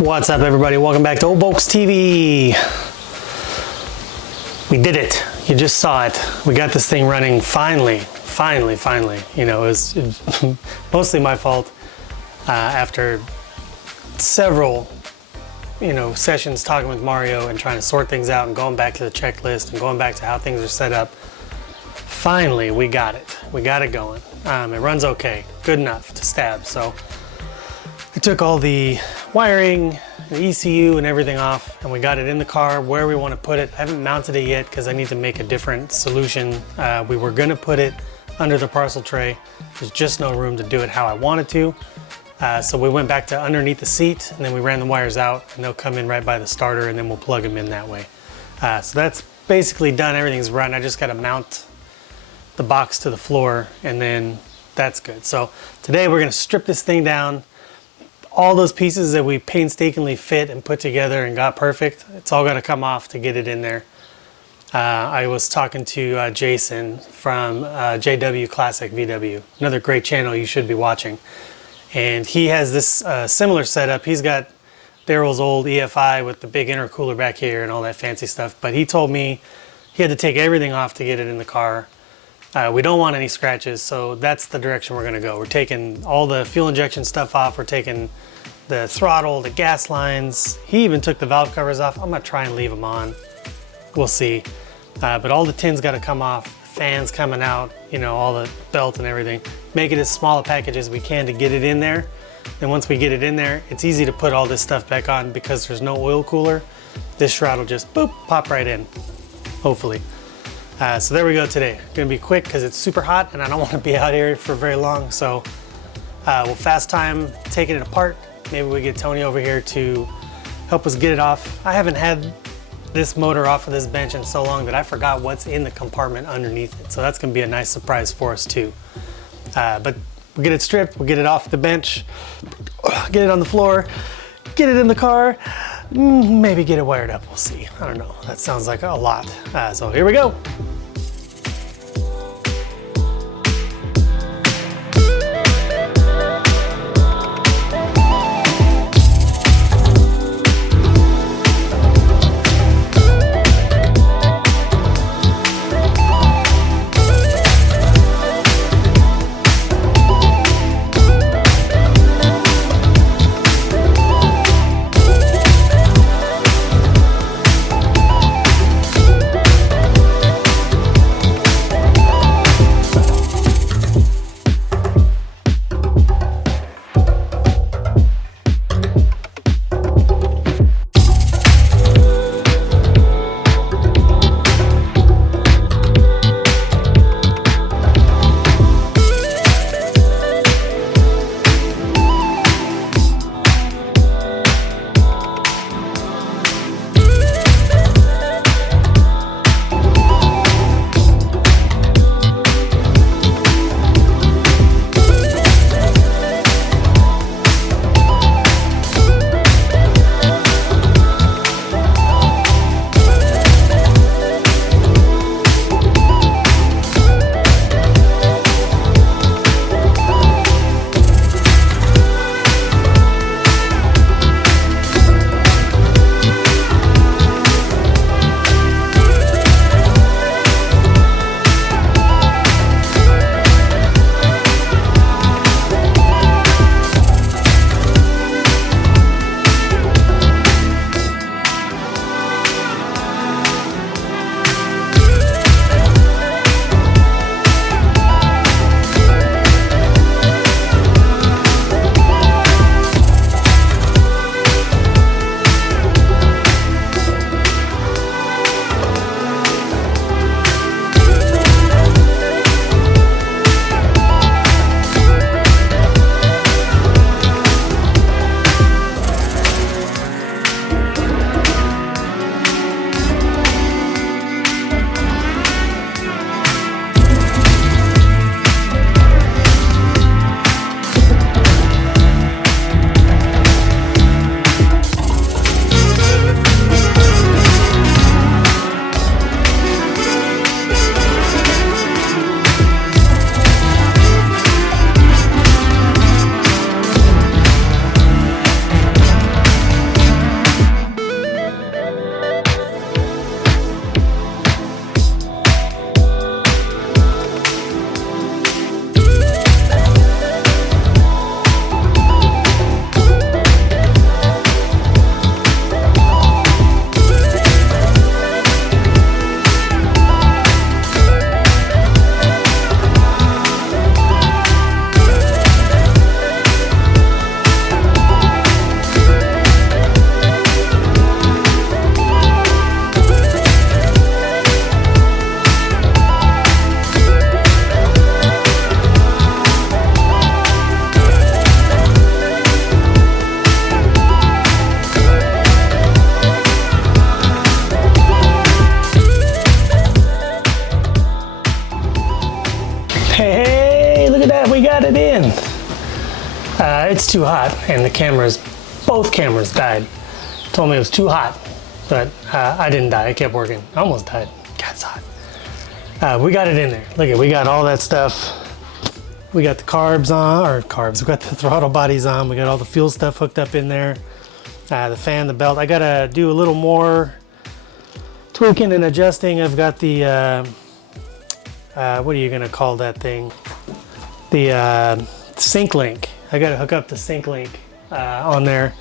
What's up, everybody? Welcome back to Old Volks TV. We did it. You just saw it. We got this thing running finally. You know, it was mostly my fault after several, sessions talking with Mario and trying to sort things out and going back to the checklist and going back to how things are set up. Finally, we got it. We got it going. It runs okay. Good enough to stab. So I took all the wiring, the ECU and everything off, and we got it in the car where we want to put it. I haven't mounted it yet because I need to make a different solution. We were going to put it under the parcel tray. There's just no room to do it how I wanted to. So we went back to underneath the seat, and then we ran the wires out, and they'll come in right by the starter, and then we'll plug them in that way. So that's basically done. Everything's run. I just got to mount the box to the floor, and then that's good. So today we're going to strip this thing down. All those pieces that we painstakingly fit and put together and got perfect, it's all got to come off to get it in there. I was talking to Jason from JW Classic VW, another great channel you should be watching. And he has this similar setup. He's got Daryl's old EFI with the big intercooler back here and all that fancy stuff. But he told me he had to take everything off to get it in the car. We don't want any scratches, so that's the direction we're gonna go. We're taking all the fuel injection stuff off. We're taking the throttle, the gas lines. He even took the valve covers off. I'm gonna try and leave them on. We'll see. But all the tins gotta come off, fans coming out, all the belt and everything. Make it as small a package as we can to get it in there. And once we get it in there, it's easy to put all this stuff back on because there's no oil cooler. This shroud will just boop, pop right in, hopefully. So there we go today. Gonna be quick because it's super hot and I don't want to be out here for very long. So we'll fast time taking it apart. Maybe we get Tony over here to help us get it off. I haven't had this motor off of this bench in so long that I forgot what's in the compartment underneath it. So that's gonna be a nice surprise for us too. But we'll get it stripped, we'll get it off the bench, get it on the floor, get it in the car, maybe get it wired up, we'll see. I don't know, that sounds like a lot. So here we go. we got it in. It's too hot, and both cameras died. Told me it was too hot, but I didn't die. I kept working. I almost died. God, it's hot. We got it in there. Look at, we got all that stuff. We got the carbs on, or carbs. We got the throttle bodies on. We got all the fuel stuff hooked up in there. The fan, the belt. I gotta do a little more tweaking and adjusting. I've got the what are you gonna call that thing? The sync link. I gotta hook up the sync link on there.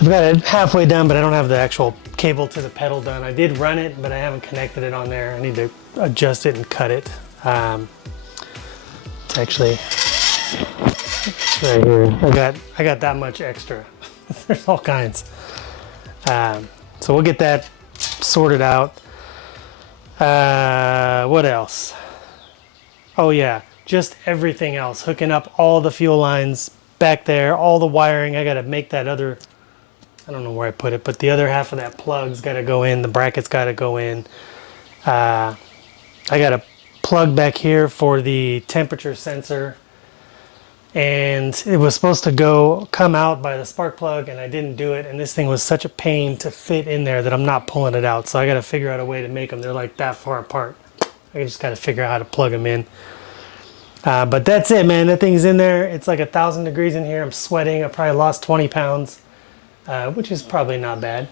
I've got it halfway done, but I don't have the actual cable to the pedal done. I did run it, but I haven't connected it on there. I need to adjust it and cut it. It's actually it's right here. I got that much extra. There's all kinds. So we'll get that sorted out. What else? Oh yeah, just everything else. Hooking up all the fuel lines back there, all the wiring. I gotta make that other, I don't know where I put it, but the other half of that plug's gotta go in, the bracket's gotta go in. I got a plug back here for the temperature sensor, and it was supposed to come out by the spark plug, and I didn't do it, and this thing was such a pain to fit in there that I'm not pulling it out. So I got to figure out a way to make them. They're like that far apart. I just got to figure out how to plug them in. But that's it, man. That thing's in there. It's like 1,000 degrees in here. I'm sweating. I probably lost 20 pounds, which is probably not bad.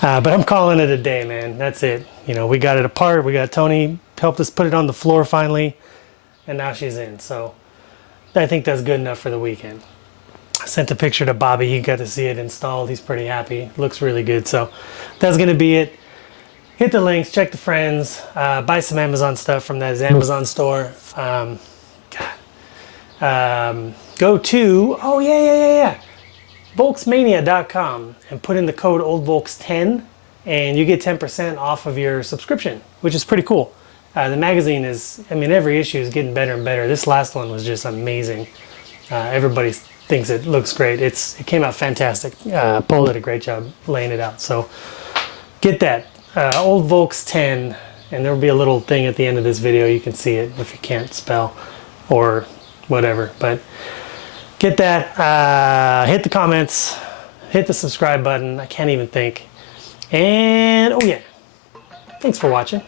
But I'm calling it a day, man. That's it. You know, we got it apart. We got Tony helped us put it on the floor finally, and now she's in. So I think that's good enough for the weekend. I sent a picture to Bobby. He got to see it installed. He's pretty happy. Looks really good. So that's going to be it. Hit the links, check the friends, buy some Amazon stuff from that Amazon store. Go to, oh yeah, Volksmania.com and put in the code OldVolks10 and you get 10% off of your subscription, which is pretty cool. The magazine is, I mean, every issue is getting better and better. This last one was just amazing. Everybody thinks it looks great. It came out fantastic. Paul did a great job laying it out. So get that. Old Volks 10, and there'll be a little thing at the end of this video. You can see it if you can't spell or whatever. But get that. Hit the comments. Hit the subscribe button. I can't even think. And oh yeah, thanks for watching.